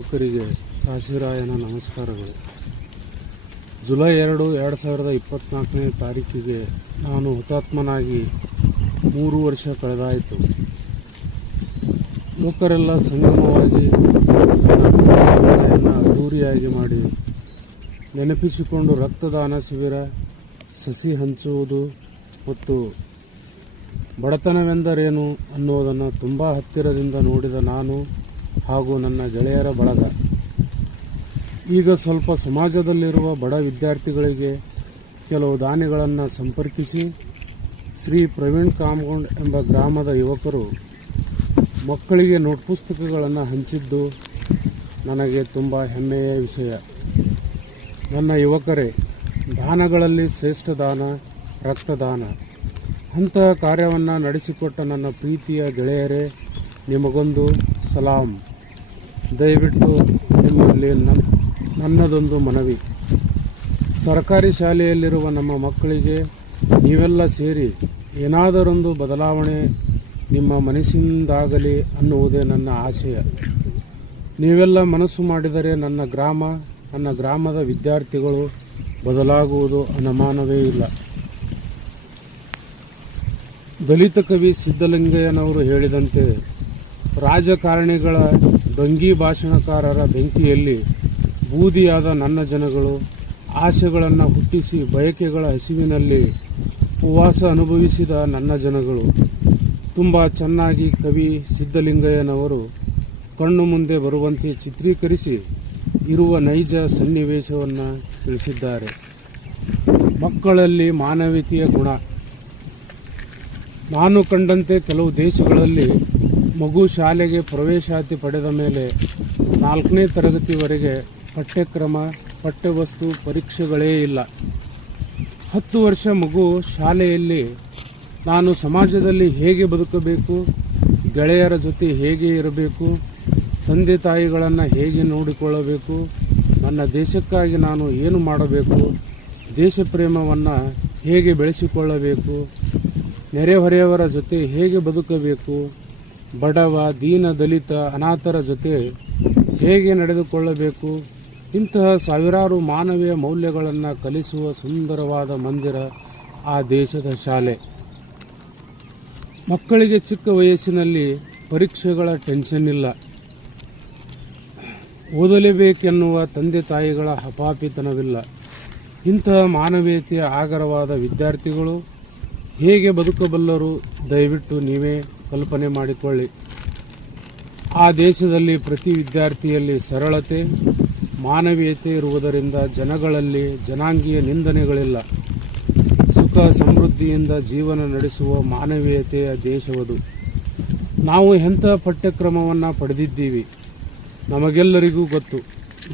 ಯುವಕರಿಗೆ ಕಾಶಿರಾಯನ ನಮಸ್ಕಾರಗಳು. ಜುಲೈ ಎರಡು ಎರಡು ಸಾವಿರದ ಇಪ್ಪತ್ತ್ನಾಲ್ಕನೇ ತಾರೀಕಿಗೆ ನಾನು ಹುತಾತ್ಮನಾಗಿ ಮೂರು ವರ್ಷ ಕಳೆದಾಯಿತು. ಯುವಕರೆಲ್ಲ ಸಂಗಮವಾಗಿ ಸಭೆಯನ್ನು ಅದ್ದೂರಿಯಾಗಿ ಮಾಡಿ ನೆನಪಿಸಿಕೊಂಡು ರಕ್ತದಾನ ಶಿಬಿರ, ಸಸಿ ಹಂಚುವುದು ಮತ್ತು ಬಡತನವೆಂದರೇನು ಅನ್ನುವುದನ್ನು ತುಂಬ ಹತ್ತಿರದಿಂದ ನೋಡಿದ ನಾನು ಹಾಗೂ ನನ್ನ ಗೆಳೆಯರ ಬಳಗ. ಈಗ ಸ್ವಲ್ಪ ಸಮಾಜದಲ್ಲಿರುವ ಬಡ ವಿದ್ಯಾರ್ಥಿಗಳಿಗೆ ಕೆಲವು ದಾನಿಗಳನ್ನು ಸಂಪರ್ಕಿಸಿ ಶ್ರೀ ಪ್ರವೀಣ್ ಕಾಮಗೊಂಡ್ ಎಂಬ ಗ್ರಾಮದ ಯುವಕರು ಮಕ್ಕಳಿಗೆ ನೋಟ್ ಪುಸ್ತಕಗಳನ್ನು ಹಂಚಿದ್ದು ನನಗೆ ತುಂಬ ಹೆಮ್ಮೆಯ ವಿಷಯ. ನನ್ನ ಯುವಕರೇ, ದಾನಗಳಲ್ಲಿ ಶ್ರೇಷ್ಠ ದಾನ ರಕ್ತದಾನ. ಅಂತಹ ಕಾರ್ಯವನ್ನು ನಡೆಸಿಕೊಟ್ಟ ನನ್ನ ಪ್ರೀತಿಯ ಗೆಳೆಯರೇ, ನಿಮಗೊಂದು ಸಲಾಂ. ದಯವಿಟ್ಟು ನಿಮ್ಮಲ್ಲಿ ನನ್ನ ನನ್ನದೊಂದು ಮನವಿ. ಸರ್ಕಾರಿ ಶಾಲೆಯಲ್ಲಿರುವ ನಮ್ಮ ಮಕ್ಕಳಿಗೆ ನೀವೆಲ್ಲ ಸೇರಿ ಏನಾದರೊಂದು ಬದಲಾವಣೆ ನಿಮ್ಮ ಮನಸ್ಸಿಂದಾಗಲಿ ಅನ್ನುವುದೇ ನನ್ನ ಆಶಯ. ನೀವೆಲ್ಲ ಮನಸ್ಸು ಮಾಡಿದರೆ ನನ್ನ ಗ್ರಾಮ, ನನ್ನ ಗ್ರಾಮದ ವಿದ್ಯಾರ್ಥಿಗಳು ಬದಲಾಗುವುದು ಅನುಮಾನವೇ ಇಲ್ಲ. ದಲಿತ ಕವಿ ಸಿದ್ದಲಿಂಗಯ್ಯನವರು ಹೇಳಿದಂತೆ ರಾಜಕಾರಣಿಗಳ ಡೊಂಗಿ ಭಾಷಣಕಾರರ ಬೆಂಕಿಯಲ್ಲಿ ಬೂದಿಯಾದ ನನ್ನ ಜನಗಳು ಆಶೆಗಳನ್ನು ಹುಟ್ಟಿಸಿ ಬಯಕೆಗಳ ಹಸಿವಿನಲ್ಲಿ ಉಪವಾಸ ಅನುಭವಿಸಿದ ನನ್ನ ಜನಗಳು. ತುಂಬ ಚೆನ್ನಾಗಿ ಕವಿ ಸಿದ್ದಲಿಂಗಯ್ಯನವರು ಕಣ್ಣು ಮುಂದೆ ಬರುವಂತೆ ಚಿತ್ರೀಕರಿಸಿ ಇರುವ ನೈಜ ಸನ್ನಿವೇಶವನ್ನು ತಿಳಿಸಿದ್ದಾರೆ. ಮಕ್ಕಳಲ್ಲಿ ಮಾನವೀಯತೆಯ ಗುಣ. ನಾನು ಕಂಡಂತೆ ಕೆಲವು ದೇಶಗಳಲ್ಲಿ ಮಗು ಶಾಲೆಗೆ ಪ್ರವೇಶಾತಿ ಪಡೆದ ಮೇಲೆ ನಾಲ್ಕನೇ ತರಗತಿವರೆಗೆ ಪಠ್ಯಕ್ರಮ, ಪಠ್ಯವಸ್ತು ಪರೀಕ್ಷೆಗಳೇ ಇಲ್ಲ. ಹತ್ತು ವರ್ಷ ಮಗು ಶಾಲೆಯಲ್ಲಿ ನಾನು ಸಮಾಜದಲ್ಲಿ ಹೇಗೆ ಬದುಕಬೇಕು, ಗೆಳೆಯರ ಜೊತೆ ಹೇಗೆ ಇರಬೇಕು, ತಂದೆ ತಾಯಿಗಳನ್ನು ಹೇಗೆ ನೋಡಿಕೊಳ್ಳಬೇಕು, ನನ್ನ ದೇಶಕ್ಕಾಗಿ ನಾನು ಏನು ಮಾಡಬೇಕು ದೇಶ ಪ್ರೇಮವನ್ನು ಹೇಗೆ ಬೆಳೆಸಿಕೊಳ್ಳಬೇಕು, ನೆರೆಹೊರೆಯವರ ಜೊತೆ ಹೇಗೆ ಬದುಕಬೇಕು ಬಡವ, ದೀನ, ದಲಿತ, ಅನಾಥರ ಜೊತೆ ಹೇಗೆ ನಡೆದುಕೊಳ್ಳಬೇಕು? ಇಂತಹ ಸಾವಿರಾರು ಮಾನವೀಯ ಮೌಲ್ಯಗಳನ್ನು ಕಲಿಸುವ ಸುಂದರವಾದ ಮಂದಿರ ಆ ದೇಶದ ಶಾಲೆ. ಮಕ್ಕಳಿಗೆ ಚಿಕ್ಕ ವಯಸ್ಸಿನಲ್ಲಿ ಪರೀಕ್ಷೆಗಳ ಟೆನ್ಷನ್ ಇಲ್ಲ. ಓದಲೇಬೇಕೆನ್ನುವ ತಂದೆ ತಾಯಿಗಳ ಹಪಾಪಿತನವಿಲ್ಲ ಇಂತಹ ಮಾನವೀಯತೆಯ ಆಗರವಾದ ವಿದ್ಯಾರ್ಥಿಗಳು ಹೇಗೆ ಬದುಕಬಲ್ಲರು? ದಯವಿಟ್ಟು ನೀವೇ ಕಲ್ಪನೆ ಮಾಡಿಕೊಳ್ಳಿ ಆ ದೇಶದಲ್ಲಿ ಪ್ರತಿ ವಿದ್ಯಾರ್ಥಿಯಲ್ಲಿ ಸರಳತೆ, ಮಾನವೀಯತೆ ಇರುವುದರಿಂದ ಜನಗಳಲ್ಲಿ ಜನಾಂಗೀಯ ನಿಂದನೆಗಳಿಲ್ಲ. ಸುಖ ಸಮೃದ್ಧಿಯಿಂದ ಜೀವನ ನಡೆಸುವ ಮಾನವೀಯತೆಯ ದೇಶವದು. ನಾವು ಎಂಥ ಪಠ್ಯಕ್ರಮವನ್ನು ಪಡೆದಿದ್ದೀವಿ? ನಮಗೆಲ್ಲರಿಗೂ ಗೊತ್ತು.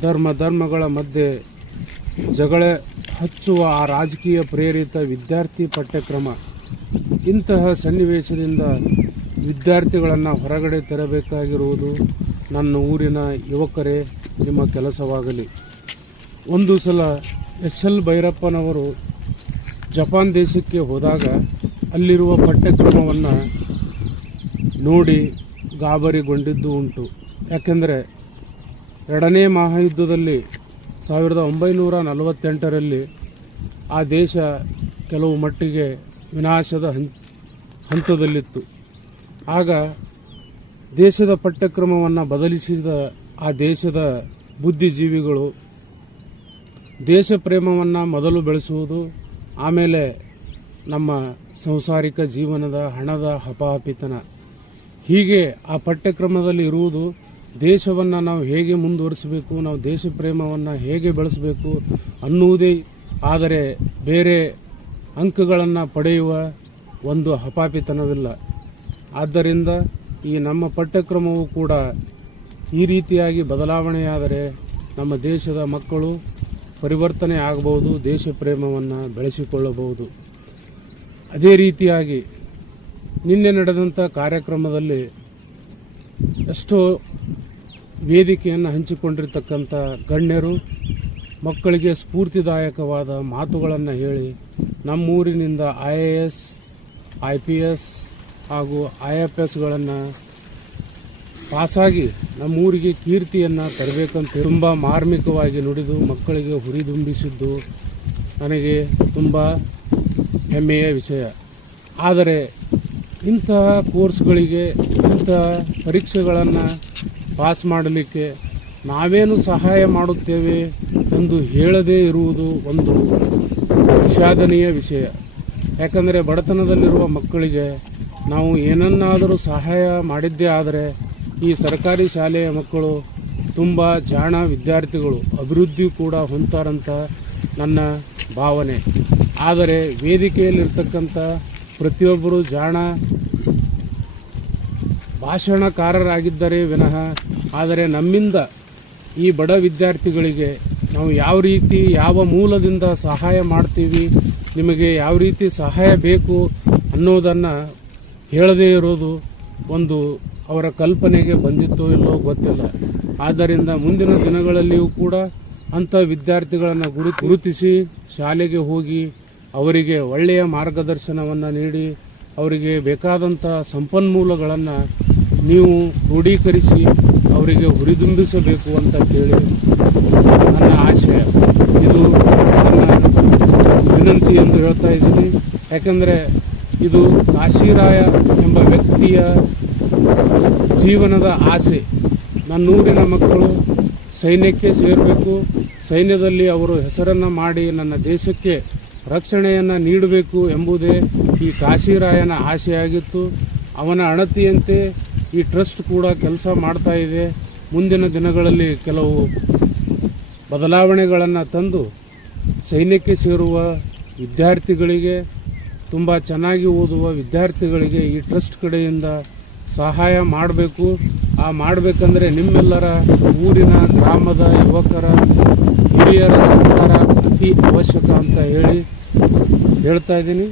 ಧರ್ಮ ಧರ್ಮಗಳ ಮಧ್ಯೆ ಜಗಳ ಹಚ್ಚುವ ಆ ರಾಜಕೀಯ ಪ್ರೇರಿತ ವಿದ್ಯಾರ್ಥಿ ಪಠ್ಯಕ್ರಮ. ಇಂತಹ ಸನ್ನಿವೇಶದಿಂದ ವಿದ್ಯಾರ್ಥಿಗಳನ್ನು ಹೊರಗಡೆ ತರಬೇಕಾಗಿರುವುದು ನನ್ನ ಊರಿನ ಯುವಕರೇ ನಿಮ್ಮ ಕೆಲಸವಾಗಲಿ. ಒಂದು ಸಲ ಎಸ್ ಎಲ್ ಭೈರಪ್ಪನವರು ಜಪಾನ್ ದೇಶಕ್ಕೆ ಹೋದಾಗ ಅಲ್ಲಿರುವ ಪಠ್ಯಕ್ರಮವನ್ನು ನೋಡಿ ಗಾಬರಿಗೊಂಡಿದ್ದು ಉಂಟು. ಯಾಕೆಂದರೆ ಎರಡನೇ ಮಹಾಯುದ್ಧದಲ್ಲಿ ಸಾವಿರದ ಒಂಬೈನೂರ ನಲವತ್ತೆಂಟರಲ್ಲಿ ಆ ದೇಶ ಕೆಲವು ಮಟ್ಟಿಗೆ ವಿನಾಶದ ಹಂತದಲ್ಲಿತ್ತು. ಆಗ ದೇಶದ ಪಠ್ಯಕ್ರಮವನ್ನು ಬದಲಿಸಿದ ಆ ದೇಶದ ಬುದ್ಧಿಜೀವಿಗಳು ದೇಶ ಪ್ರೇಮವನ್ನು ಮೊದಲು ಬೆಳೆಸುವುದು, ಆಮೇಲೆ ನಮ್ಮ ಸಂಸಾರಿಕ ಜೀವನದ ಹಣದ ಹಪಾಪಿತನ ಹೀಗೆ ಆ ಪಠ್ಯಕ್ರಮದಲ್ಲಿ ಇರುವುದು ದೇಶವನ್ನು ನಾವು ಹೇಗೆ ಮುಂದುವರಿಸಬೇಕು, ನಾವು ದೇಶ ಪ್ರೇಮವನ್ನು ಹೇಗೆ ಬೆಳೆಸಬೇಕು ಅನ್ನುವುದೇ ಆದರೆ ಬೇರೆ ಅಂಕಗಳನ್ನು ಪಡೆಯುವ ಒಂದು ಹಪಾಪಿತನವಿಲ್ಲ ಆದ್ದರಿಂದ ಈ ನಮ್ಮ ಪಠ್ಯಕ್ರಮವು ಕೂಡ ಈ ರೀತಿಯಾಗಿ ಬದಲಾವಣೆಯಾದರೆ ನಮ್ಮ ದೇಶದ ಮಕ್ಕಳು ಪರಿವರ್ತನೆ ಆಗಬಹುದು ದೇಶ ಪ್ರೇಮವನ್ನು ಬೆಳೆಸಿಕೊಳ್ಳಬಹುದು. ಅದೇ ರೀತಿಯಾಗಿ ನಿನ್ನೆ ನಡೆದಂಥ ಕಾರ್ಯಕ್ರಮದಲ್ಲಿ ಎಷ್ಟೋ ವೇದಿಕೆಯನ್ನು ಹಂಚಿಕೊಂಡಿರ್ತಕ್ಕಂಥ ಗಣ್ಯರು ಮಕ್ಕಳಿಗೆ ಸ್ಫೂರ್ತಿದಾಯಕವಾದ ಮಾತುಗಳನ್ನು ಹೇಳಿ ನಮ್ಮೂರಿನಿಂದ I A S I P S ಹಾಗೂ ಐ ಎಫ್ ಎಸ್ಗಳನ್ನು ಪಾಸಾಗಿ ನಮ್ಮೂರಿಗೆ ಕೀರ್ತಿಯನ್ನು ತರಬೇಕಂತ ತುಂಬ ಮಾರ್ಮಿಕವಾಗಿ ನುಡಿದು ಮಕ್ಕಳಿಗೆ ಹುರಿದುಂಬಿಸಿದ್ದು ನನಗೆ ತುಂಬ ಹೆಮ್ಮೆಯ ವಿಷಯ. ಆದರೆ ಇಂತಹ ಕೋರ್ಸ್ಗಳಿಗೆ, ಇಂತಹ ಪರೀಕ್ಷೆಗಳನ್ನು ಪಾಸ್ ಮಾಡಲಿಕ್ಕೆ ನಾವೇನು ಸಹಾಯ ಮಾಡುತ್ತೇವೆ ಎಂದು ಹೇಳದೇ ಇರುವುದು ಒಂದು ವಿಷಾದನೀಯ ವಿಷಯ. ಯಾಕಂದರೆ ಬಡತನದಲ್ಲಿರುವ ಮಕ್ಕಳಿಗೆ ನಾವು ಏನನ್ನಾದರೂ ಸಹಾಯ ಮಾಡಿದ್ದೇ ಆದರೆ ಈ ಸರ್ಕಾರಿ ಶಾಲೆಯ ಮಕ್ಕಳು ತುಂಬ ಜಾಣ ವಿದ್ಯಾರ್ಥಿಗಳು, ಅಭಿವೃದ್ಧಿ ಕೂಡ ಹೊಂತಾರಂತ ನನ್ನ ಭಾವನೆ. ಆದರೆ ವೇದಿಕೆಯಲ್ಲಿರ್ತಕ್ಕಂಥ ಪ್ರತಿಯೊಬ್ಬರು ಜಾಣ ಭಾಷಣಕಾರರಾಗಿದ್ದರೆ ವಿನಃ, ಆದರೆ ನಮ್ಮಿಂದ ಈ ಬಡ ವಿದ್ಯಾರ್ಥಿಗಳಿಗೆ ನಾವು ಯಾವ ರೀತಿ, ಯಾವ ಮೂಲದಿಂದ ಸಹಾಯ ಮಾಡ್ತೀವಿ, ನಿಮಗೆ ಯಾವ ರೀತಿ ಸಹಾಯ ಬೇಕು ಅನ್ನೋದನ್ನು ಹೇಳದೇ ಇರೋದು ಒಂದು ಅವರ ಕಲ್ಪನೆಗೆ ಬಂದಿತ್ತೋ ಇಲ್ಲೋ ಗೊತ್ತಿಲ್ಲ. ಆದ್ದರಿಂದ ಮುಂದಿನ ದಿನಗಳಲ್ಲಿಯೂ ಕೂಡ ಅಂಥ ವಿದ್ಯಾರ್ಥಿಗಳನ್ನು ಗುರು ಗುರುತಿಸಿ ಶಾಲೆಗೆ ಹೋಗಿ ಅವರಿಗೆ ಒಳ್ಳೆಯ ಮಾರ್ಗದರ್ಶನವನ್ನು ನೀಡಿ ಅವರಿಗೆ ಬೇಕಾದಂಥ ಸಂಪನ್ಮೂಲಗಳನ್ನು ನೀವು ಕ್ರೋಢೀಕರಿಸಿ ಅವರಿಗೆ ಹುರಿದುಂಬಿಸಬೇಕು ಅಂತ ಕೇಳಿ ನನ್ನ ಆಶಯ. ಇದು ನನ್ನ ವಿನಂತಿ ಎಂದು ಹೇಳ್ತಾ ಇದ್ದೀನಿ. ಯಾಕಂದರೆ ಇದು ಕಾಶಿರಾಯ ಎಂಬ ವ್ಯಕ್ತಿಯ ಜೀವನದ ಆಸೆ. ನನ್ನೂರಿನ ಮಕ್ಕಳು ಸೈನ್ಯಕ್ಕೆ ಸೇರಬೇಕು. ಸೈನ್ಯದಲ್ಲಿ ಅವರು ಹೆಸರನ್ನು ಮಾಡಿ ನನ್ನ ದೇಶಕ್ಕೆ ರಕ್ಷಣೆಯನ್ನು ನೀಡಬೇಕು ಎಂಬುದೇ ಈ ಕಾಶಿರಾಯನ ಆಸೆಯಾಗಿತ್ತು. ಅವನ ಅಣತಿಯಂತೆ ಈ ಟ್ರಸ್ಟ್ ಕೂಡ ಕೆಲಸ ಮಾಡ್ತಾ ಇದೆ. ಮುಂದಿನ ದಿನಗಳಲ್ಲಿ ಕೆಲವು ಬದಲಾವಣೆಗಳನ್ನು ತಂದು ಸೈನ್ಯಕ್ಕೆ ಸೇರುವ ವಿದ್ಯಾರ್ಥಿಗಳಿಗೆ ತುಂಬ ಚೆನ್ನಾಗಿ ಓದುವ ವಿದ್ಯಾರ್ಥಿಗಳಿಗೆ ಈ ಟ್ರಸ್ಟ್ ಕಡೆಯಿಂದ ಸಹಾಯ ಮಾಡಬೇಕು. ಆ ಮಾಡಬೇಕಂದ್ರೆ ನಿಮ್ಮೆಲ್ಲರ ಊರಿನ ಗ್ರಾಮದ ಯುವಕರ, ಹಿರಿಯರ ಸಹಕಾರ ಅತಿ ಅವಶ್ಯಕ ಅಂತ ಹೇಳಿ ಹೇಳ್ತಾ ಇದ್ದೀನಿ.